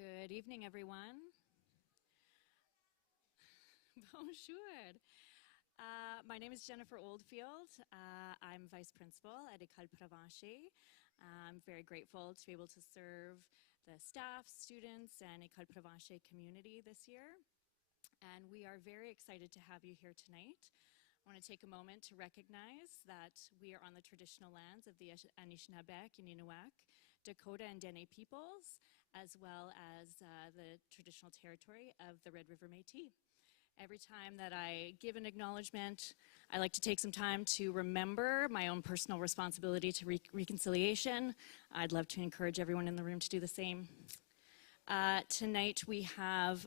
Good evening, everyone. Bonjour. My name is Jennifer Oldfield. I'm Vice Principal at École Provencher. I'm very grateful to be able to serve the staff, students, and École Provencher community this year. And we are very excited to have you here tonight. I want to take a moment to recognize that we are on the traditional lands of the Anishinaabe, Innuit, Dakota, and Dene peoples, as well as the traditional territory of the Red River Métis. Every time that I give an acknowledgement, I like to take some time to remember my own personal responsibility to reconciliation. I'd love to encourage everyone in the room to do the same. Tonight we have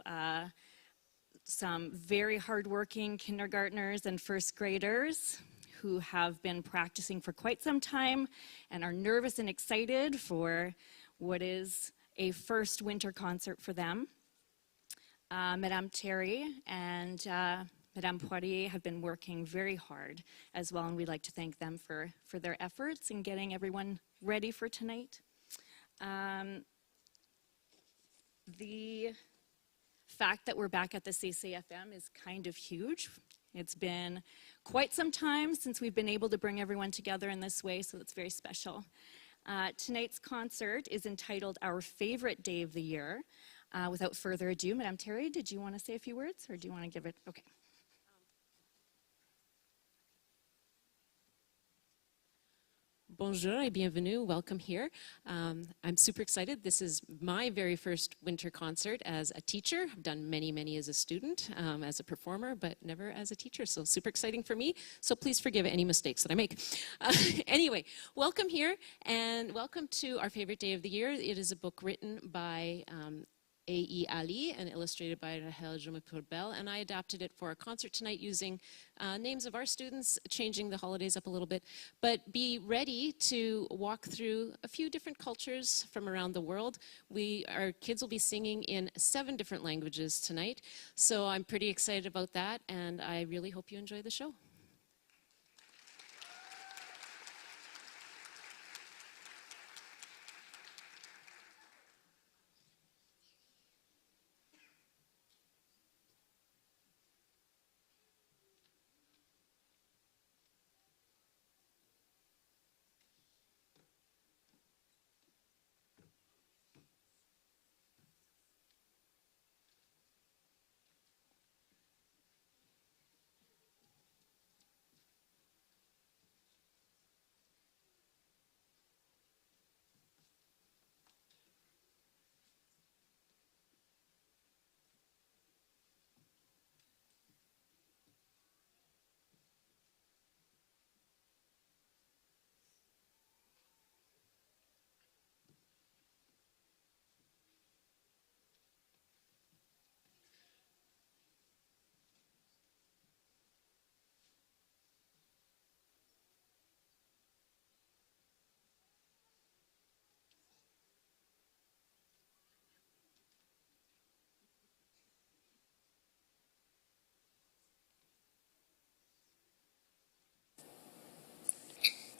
some very hardworking kindergartners and first graders who have been practicing for quite some time and are nervous and excited for what is a first winter concert for them. Madame Terry and Madame Poirier have been working very hard as well, and we'd like to thank them for their efforts in getting everyone ready for tonight. The fact that we're back at the CCFM is kind of huge. It's been quite some time since we've been able to bring everyone together in this way, so it's very special. Tonight's concert is entitled Our Favorite Day of the Year. Without further ado, Madame Terry, did you want to say a few words, or do you want to give it? Okay. Bonjour et bienvenue, welcome here. I'm super excited. This is my very first winter concert as a teacher. I've done many as a student, as a performer, but never as a teacher, so super exciting for me. So please forgive any mistakes that I make. Anyway, welcome here, and welcome to Our Favorite Day of the Year. It is a book written by A.E. Ali and illustrated by Riel and I adapted it for a concert tonight using names of our students, changing the holidays up a little bit. But be ready to walk through a few different cultures from around the world. Our kids will be singing in 7 different languages tonight, so I'm pretty excited about that, and I really hope you enjoy the show.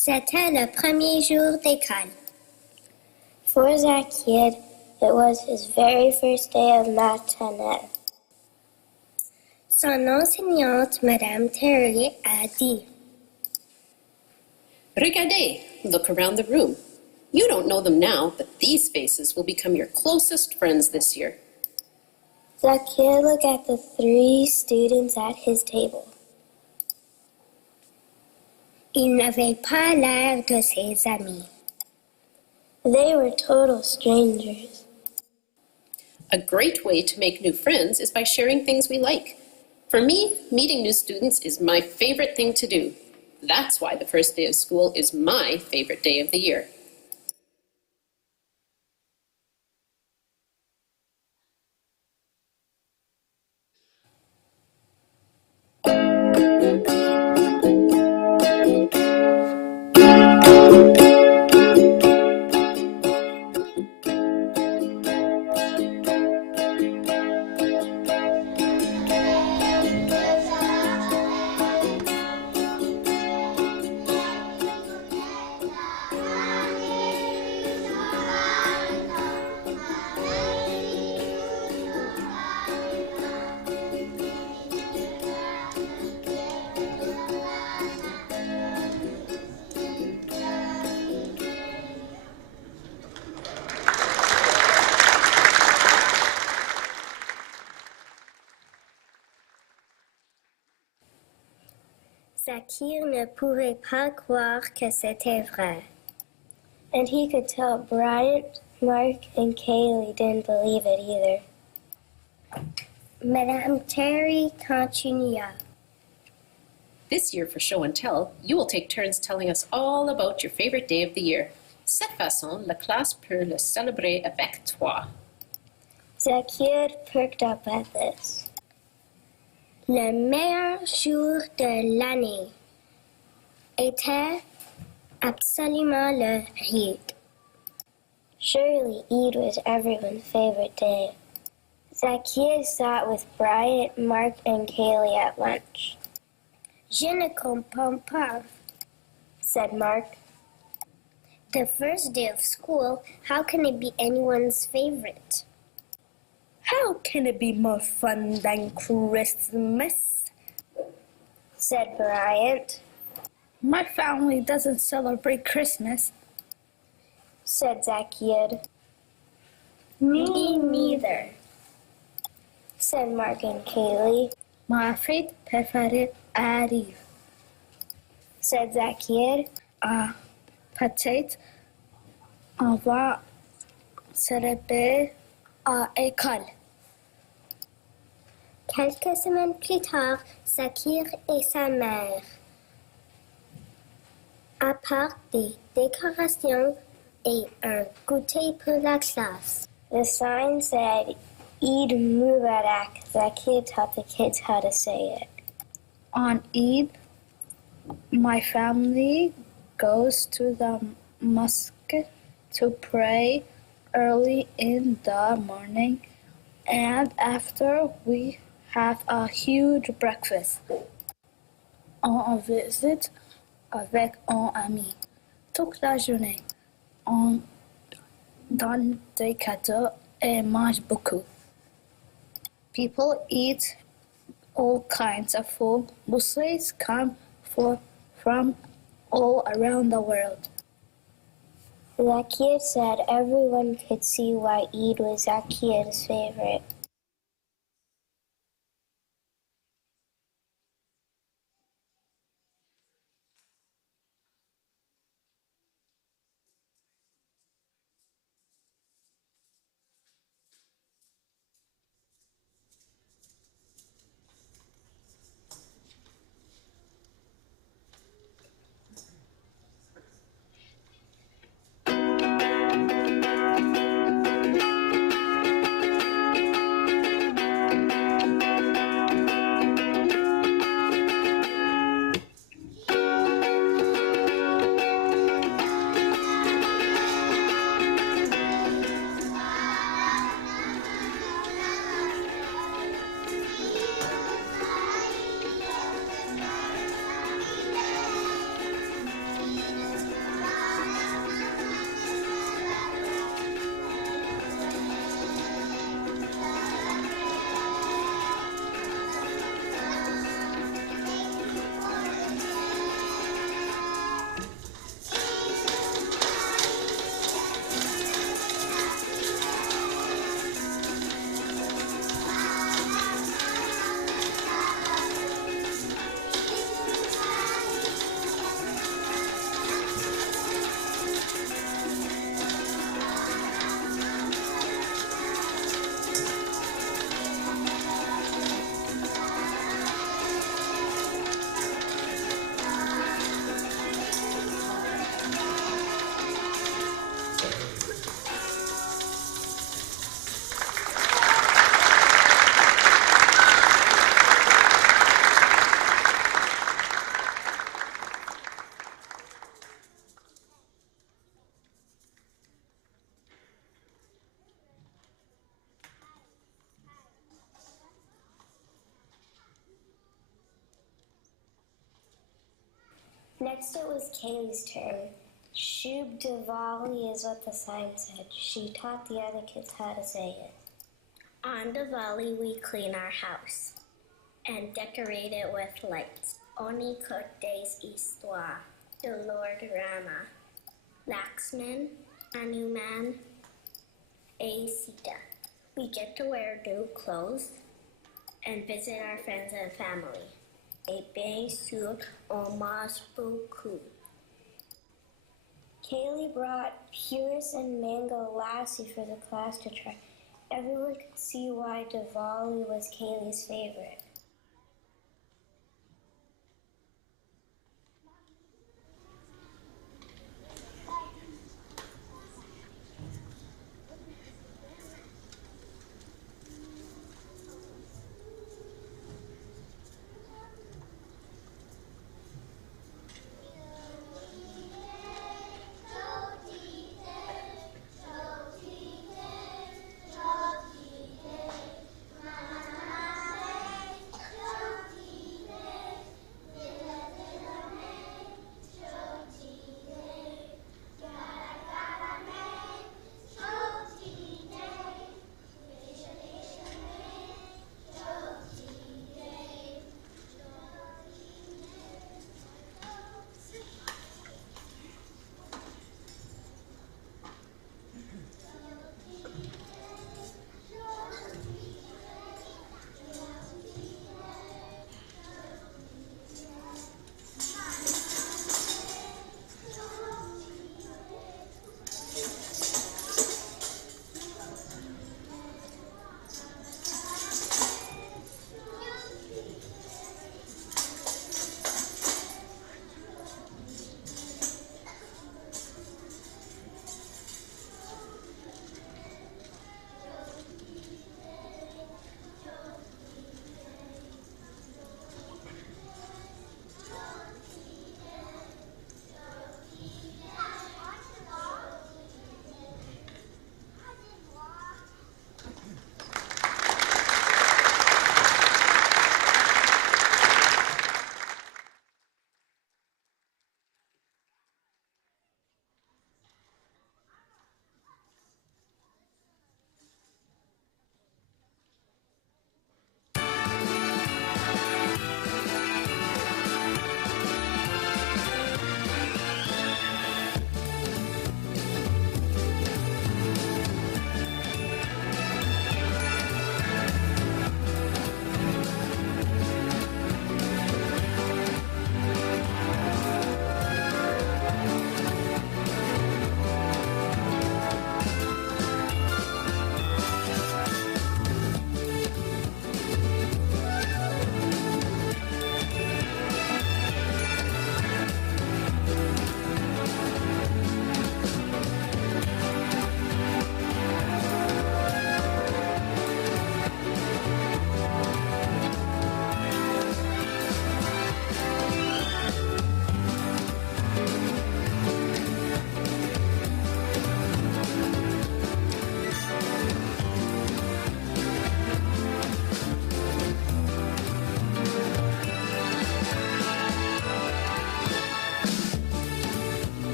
C'était le premier jour d'école. For that kid, it was his very first day of maternelle. Son enseignante, Madame Terry, a dit, Regardez, look around the room. You don't know them now, but these faces will become your closest friends this year. The kid looked at the 3 students at his table. Ils n'avaient pas l'air de ses amis. They were total strangers. A great way to make new friends is by sharing things we like. For me, meeting new students is my favorite thing to do. That's why the first day of school is my favorite day of the year. Zakir ne pouvait pas croire que c'était vrai. And he could tell Bryant, Mark, and Kaylee didn't believe it either. Madame Terry continua. This year for Show and Tell, you will take turns telling us all about your favorite day of the year. Cette façon, la classe peut le célébrer avec toi. Zakir perked up at this. Le meilleur jour de l'année était absolument le Eid. Surely Eid was everyone's favorite day. Zakir sat with Bryant, Mark, and Kaylee at lunch. Je ne comprends pas, said Mark. The first day of school, how can it be anyone's favorite? How can it be more fun than Christmas? Said Bryant. My family doesn't celebrate Christmas, said Zakir. Me neither, said Mark and Kaylee. Ma fête préférée arrive, said Zakir. Peut-être on va célébrer à École. Quelques semaines plus tard, Zakir et sa mère apportent des décorations et un goûter pour la classe. The sign said, Eid Mubarak. Zakir taught the kids how to say it. On Eid, my family goes to the mosque to pray early in the morning, and after we have a huge breakfast. On visite avec un ami toute la journée. On donne des cadeaux et mange beaucoup. People eat all kinds of food. Muslims come from all around the world. Zakir said everyone could see why Eid was Zakir's favorite. Next it was Kaylee's turn. Shub Diwali is what the sign said. She taught the other kids how to say it. On Diwali, we clean our house and decorate it with lights. Oni Kotte's Histoire, the Lord Rama, Laxman, Hanuman, and Sita. We get to wear new clothes and visit our friends and family. Et bien sûr, on mange beaucoup. Kaylee brought Purist and Mango Lassie for the class to try. Everyone could see why Diwali was Kaylee's favorite.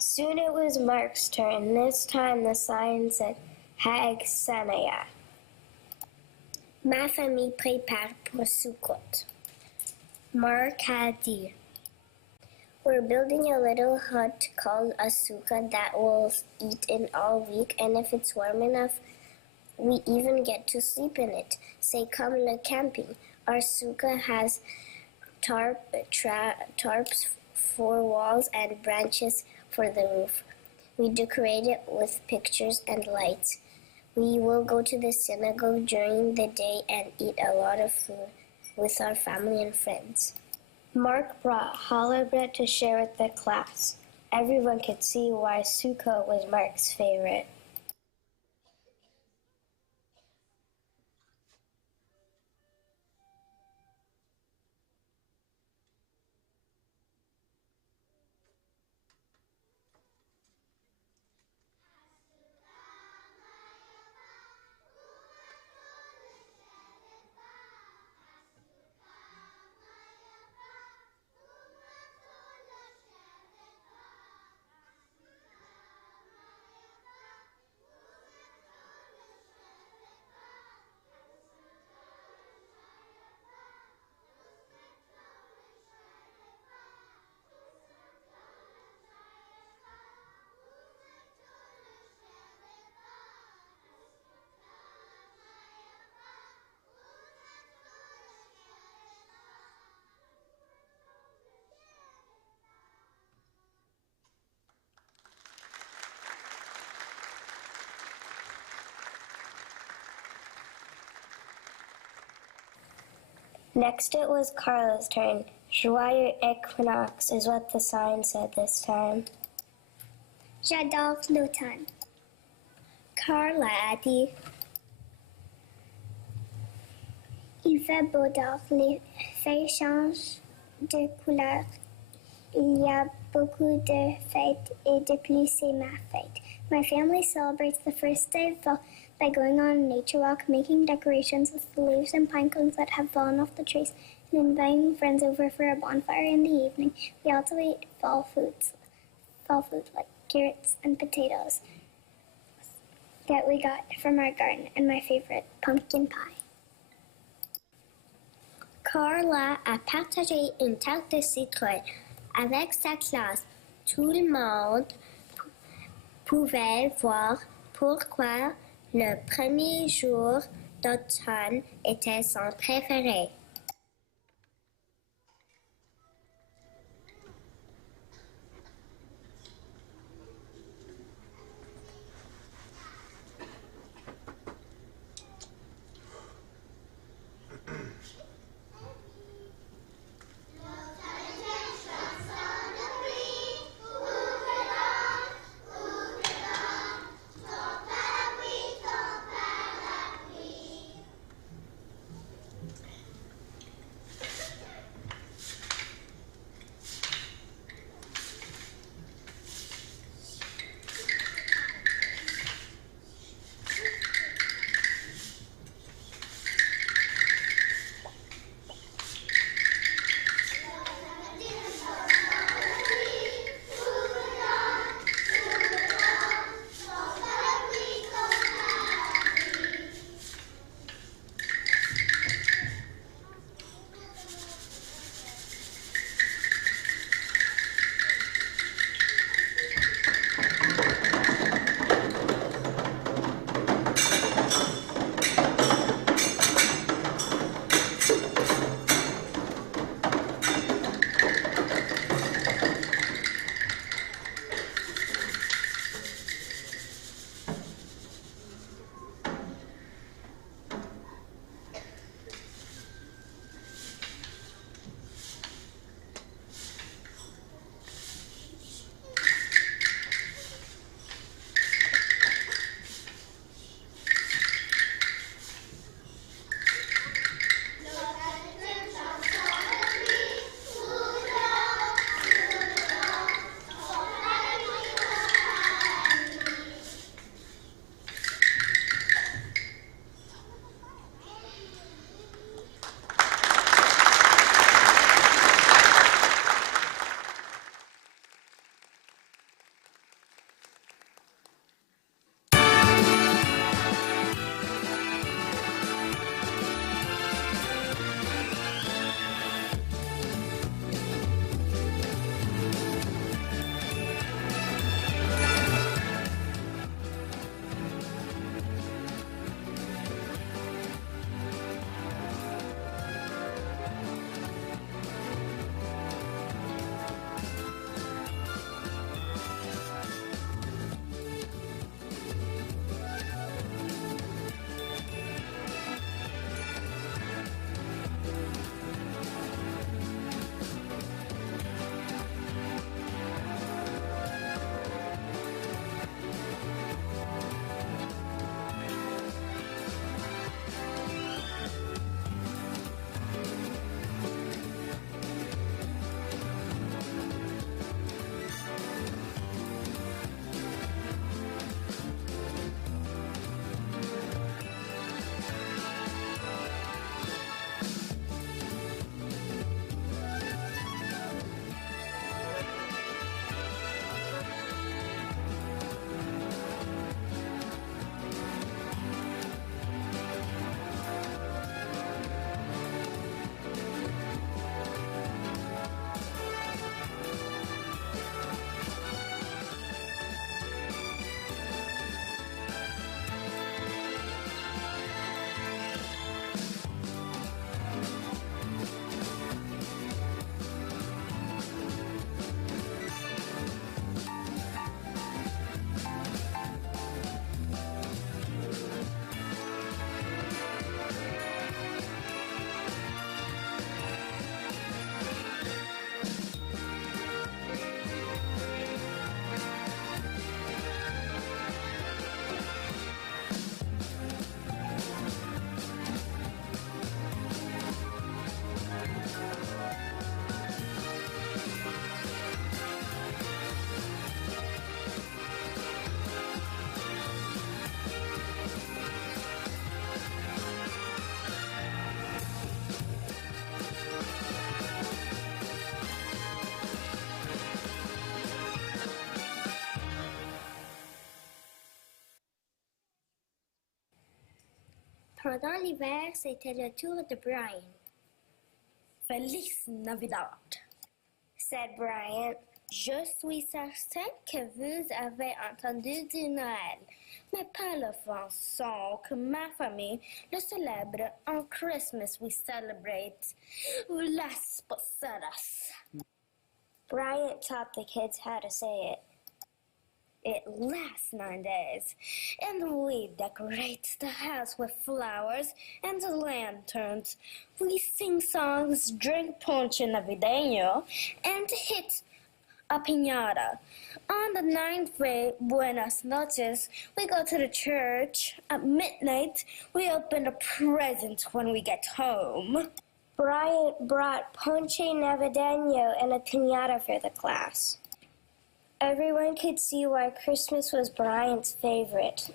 Soon it was Mark's turn. This time the sign said, Hag Sanaya. Ma famille prépare pour Sukkot. Mark a dit, We're building a little hut called a suka that we'll eat in all week, and if it's warm enough, we even get to sleep in it. Say, come le camping. Our suka has tarps for walls and branches for the roof. We decorate it with pictures and lights. We will go to the synagogue during the day and eat a lot of food with our family and friends. Mark brought challah bread to share with the class. Everyone could see why sukkah was Mark's favorite. Next it was Carla's turn. Joyeux Equinox is what the sign said this time. J'adore l'automne. Carla a dit, Il fait beau dehors, les feuilles changent de couleur. Il y a beaucoup de fêtes et de plus c'est ma fête. My family celebrates the first day of fall by going on a nature walk, making decorations with the leaves and pine cones that have fallen off the trees, and inviting friends over for a bonfire in the evening. We also eat fall foods like carrots and potatoes that we got from our garden, and my favorite, pumpkin pie. Carla a partagé une tarte de citrouille avec sa classe. Tout le monde pouvait voir pourquoi le premier jour d'automne était son préféré. Pendant l'hiver, c'était le tour de Brian. Feliz Navidad, said Brian. Je suis certain que vous avez entendu du Noël, mais pas la façon que ma famille le célèbre. On Christmas we celebrate las posadas. Brian taught the kids how to say it. It lasts 9 days, and we decorate the house with flowers and lanterns. We sing songs, drink ponche navideño, and hit a piñata. On the 9th day, Buenas noches, we go to the church. At midnight, we open the presents when we get home. Brian brought ponche navideño and a piñata for the class. Everyone could see why Christmas was Brian's favorite.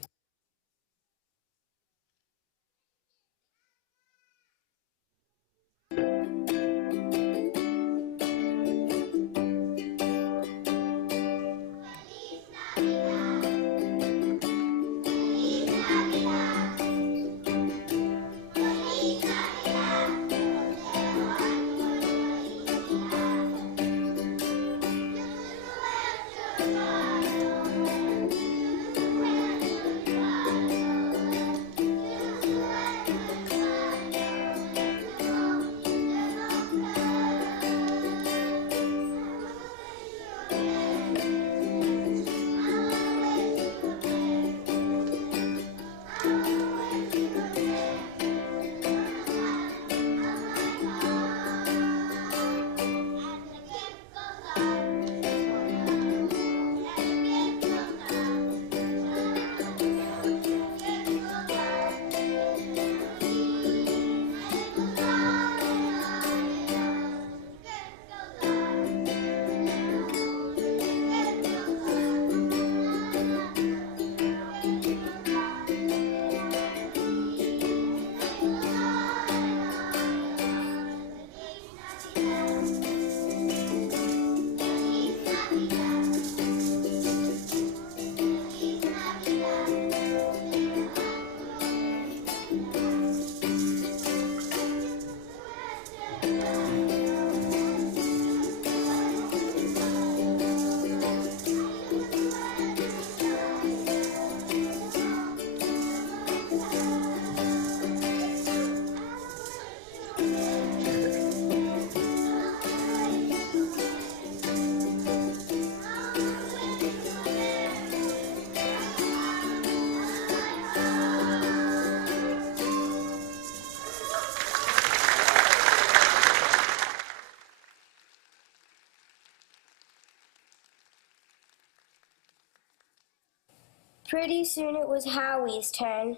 Pretty soon it was Howie's turn.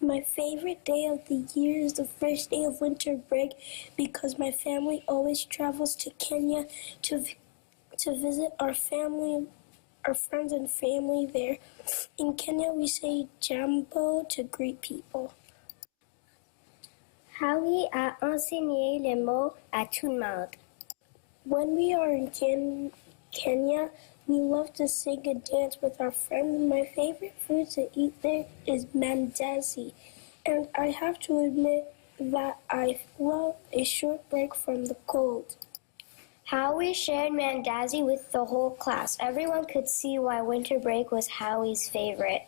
My favorite day of the year is the first day of winter break because my family always travels to Kenya to visit our friends and family there. In Kenya, we say jambo to greet people. Howie a enseigné les mots à tout le monde. When we are in Kenya, we love to sing and dance with our friends. My favorite food to eat there is mandazi. And I have to admit that I love a short break from the cold. Howie shared mandazi with the whole class. Everyone could see why winter break was Howie's favorite.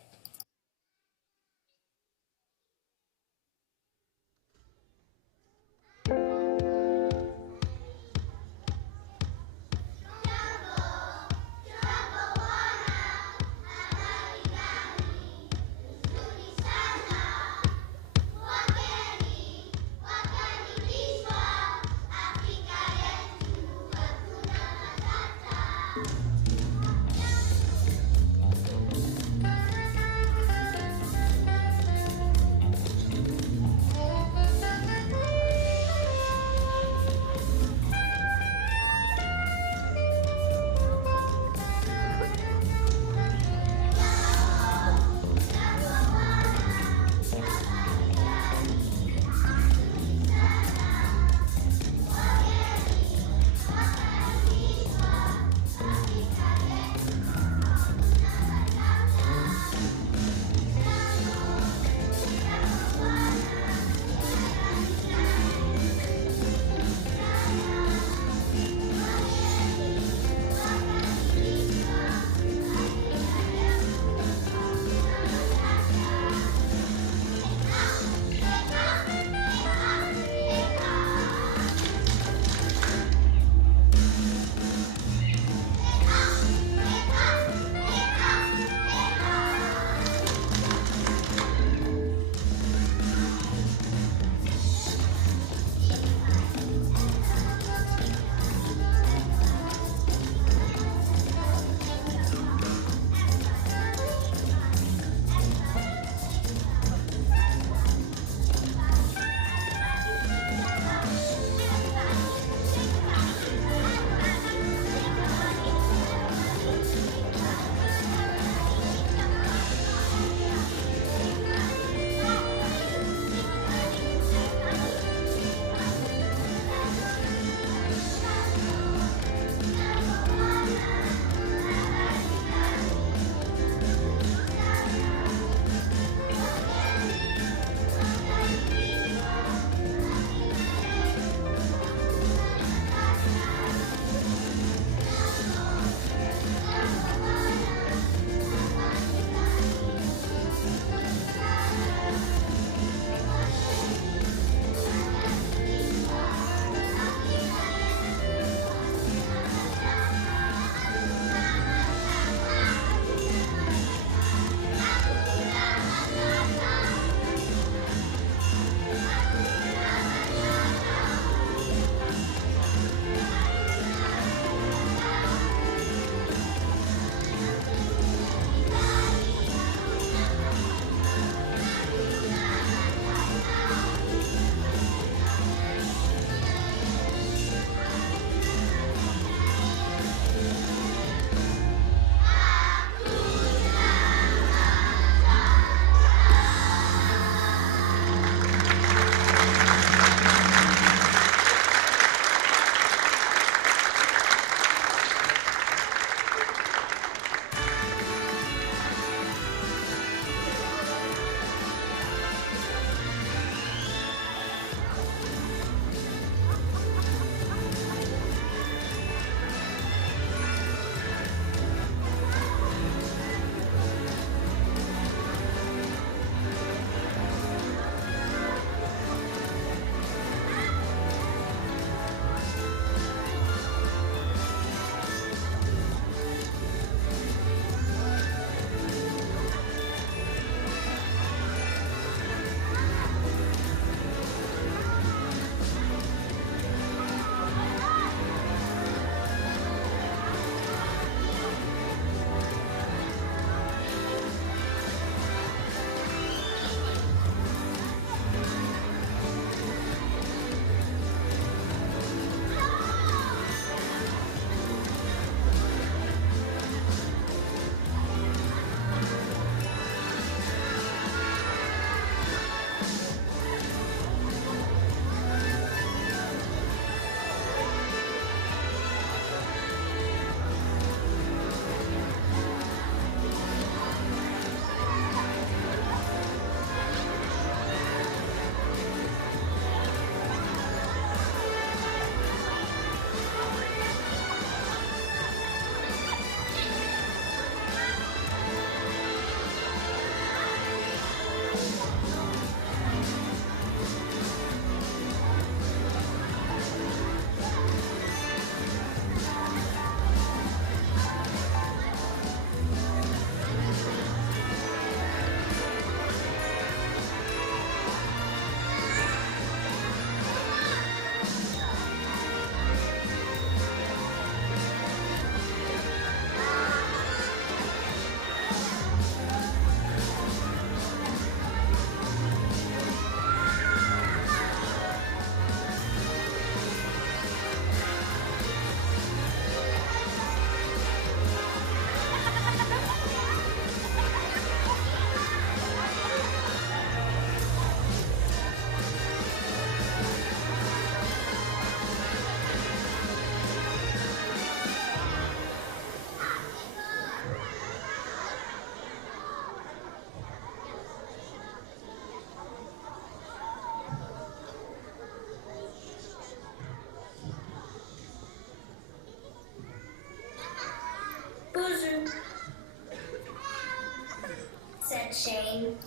Shane.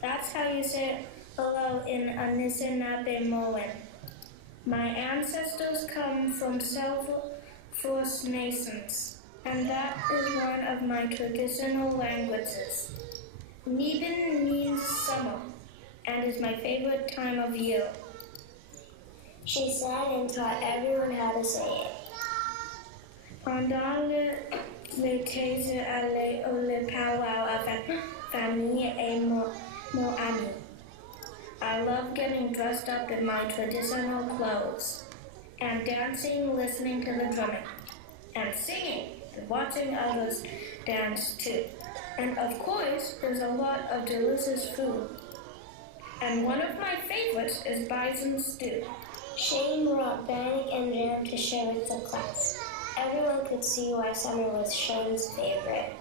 That's how you say hello in Anishinaabe. My ancestors come from several First Nations, and that is one of my traditional languages. Neben means summer, and is my favorite time of year. She said and taught everyone how to say it. Pendant l'été, je allais au powwow avec famille et mon ami. I love getting dressed up in my traditional clothes, and dancing, listening to the drumming, and singing, and watching others dance too. And of course, there's a lot of delicious food. And one of my favorites is bison stew. Shane brought bannock and jam to share with the class. Everyone could see why summer was Shane's favorite.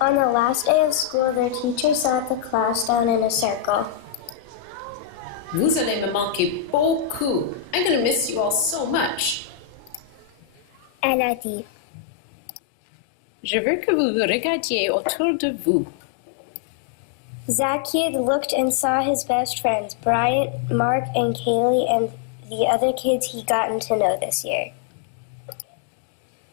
On the last day of school, their teacher sat the class down in a circle. Vous allez me manquer beaucoup. I'm going to miss you all so much. Elle a dit, Je veux que vous vous regardiez autour de vous. Zacchaeus looked and saw his best friends, Bryant, Mark, and Kaylee, and the other kids he'd gotten to know this year.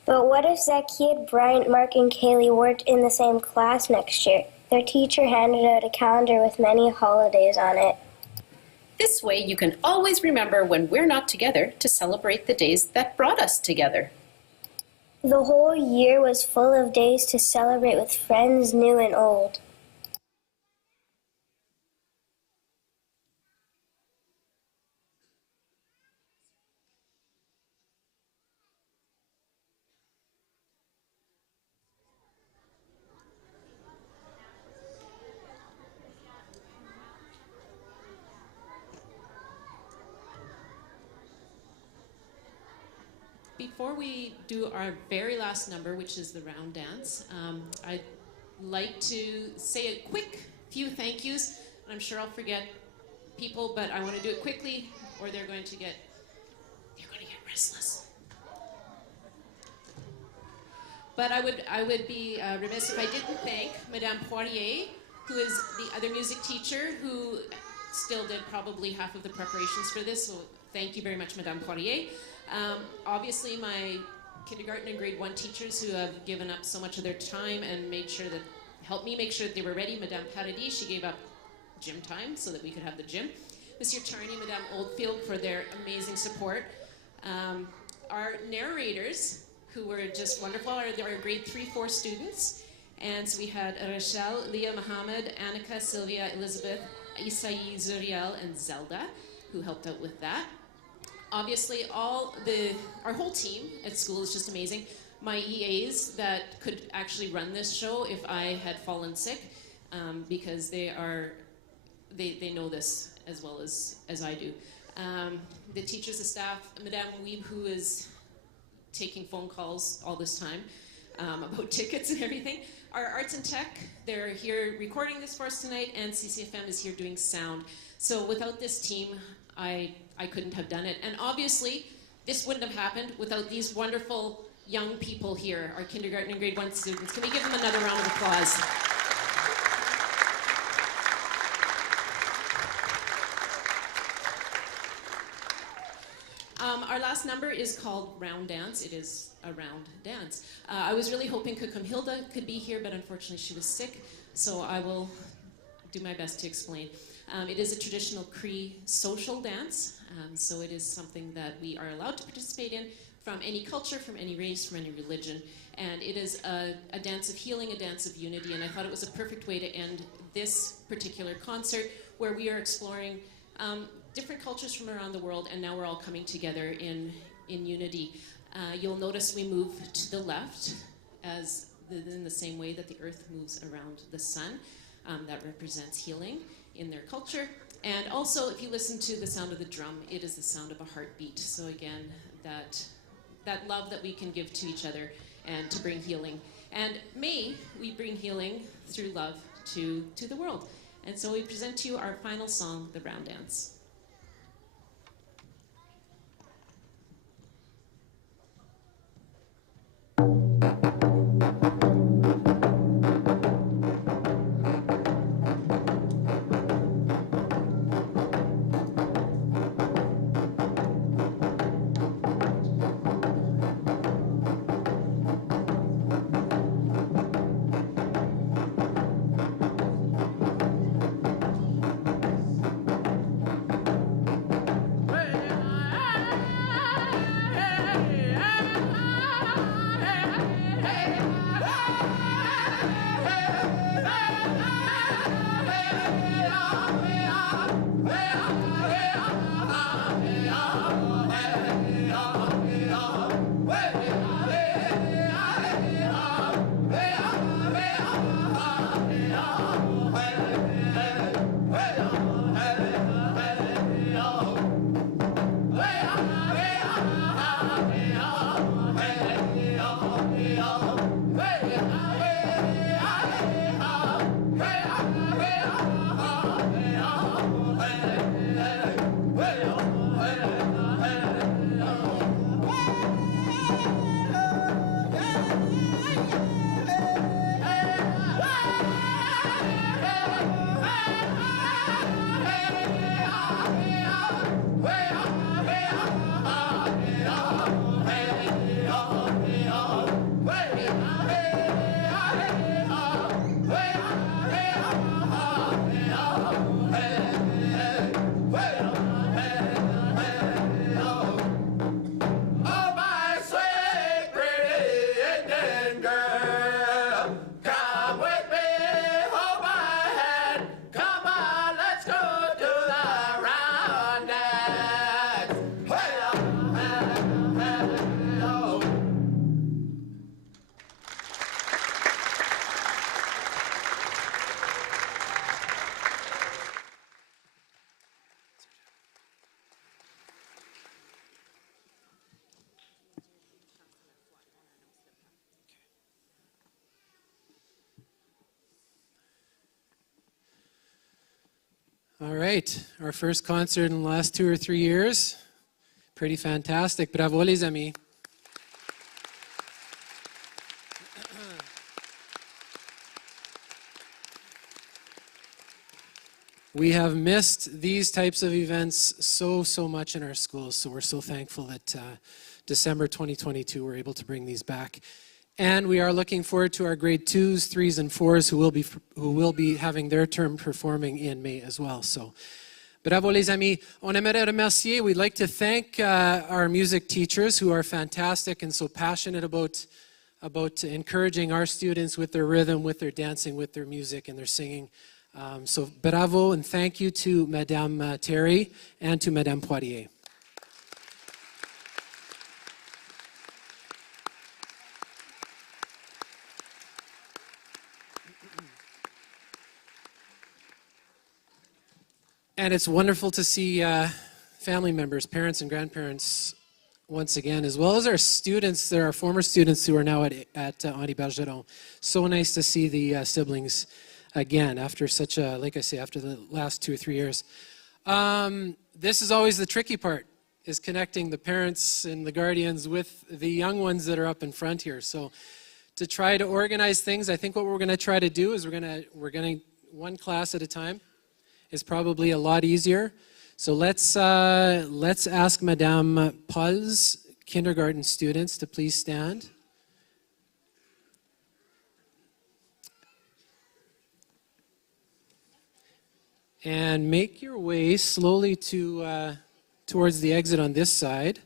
But what if Zacchaeus, Bryant, Mark, and Kaylee weren't in the same class next year? Their teacher handed out a calendar with many holidays on it. This way you can always remember when we're not together to celebrate the days that brought us together. The whole year was full of days to celebrate with friends new and old. Before we do our very last number, which is the round dance, I'd like to say a quick few thank yous. I'm sure I'll forget people, but I want to do it quickly, or they're going to get restless. But I would be remiss if I didn't thank Madame Poirier, who is the other music teacher, who still did probably half of the preparations for this. So thank you very much, Madame Poirier. Obviously, my kindergarten and grade 1 teachers who have given up so much of their time and helped me make sure that they were ready. Madame Paradis, she gave up gym time so that we could have the gym. Monsieur Charney, Madame Oldfield for their amazing support. Our narrators, who were just wonderful, are our grade 3-4 students. And so we had Rachel, Leah Mohammed, Annika, Sylvia, Elizabeth, Isai, Zuriel, and Zelda, who helped out with that. Obviously, our whole team at school is just amazing. My EAs that could actually run this show if I had fallen sick, because they know this as well as I do. The teachers, the staff, Madame Weeb, who is taking phone calls all this time about tickets and everything. Our arts and tech, they're here recording this for us tonight, and CCFM is here doing sound. So without this team, I couldn't have done it. And obviously, this wouldn't have happened without these wonderful young people here, our kindergarten and grade 1 students. Can we give them another round of applause? Our last number is called Round Dance. It is a round dance. I was really hoping Hilda could be here, but unfortunately she was sick, so I will do my best to explain. It is a traditional Cree social dance, so it is something that we are allowed to participate in from any culture, from any race, from any religion, and it is a dance of healing, a dance of unity, and I thought it was a perfect way to end this particular concert where we are exploring different cultures from around the world, and now we're all coming together in unity. You'll notice we move to the left in the same way that the earth moves around the sun. That represents healing in their culture. And also, if you listen to the sound of the drum, it is the sound of a heartbeat. So again, that love that we can give to each other and to bring healing. And may we bring healing through love to the world. And so we present to you our final song, The Round Dance. All right, our first concert in the last 2 or 3 years. Pretty fantastic. Bravo les amis. We have missed these types of events so much in our schools, so we're so thankful that December 2022 we're able to bring these back. And we are looking forward to our grade 2s, 3s, and 4s who will be having their term performing in May as well. So, bravo les amis. On aimerait remercier. We'd like to thank our music teachers who are fantastic and so passionate about encouraging our students with their rhythm, with their dancing, with their music, and their singing. So bravo and thank you to Madame Terry and to Madame Poirier. And it's wonderful to see family members, parents and grandparents once again, as well as our students. There are former students who are now at Henri Bergeron. So nice to see the siblings again after such a, like I say, after the last 2 or 3 years. This is always the tricky part, is connecting the parents and the guardians with the young ones that are up in front here. So to try to organize things, I think what we're going to try to do is we're going to one class at a time is probably a lot easier. So let's ask Madame Paul's kindergarten students to please stand. And make your way slowly to towards the exit on this side.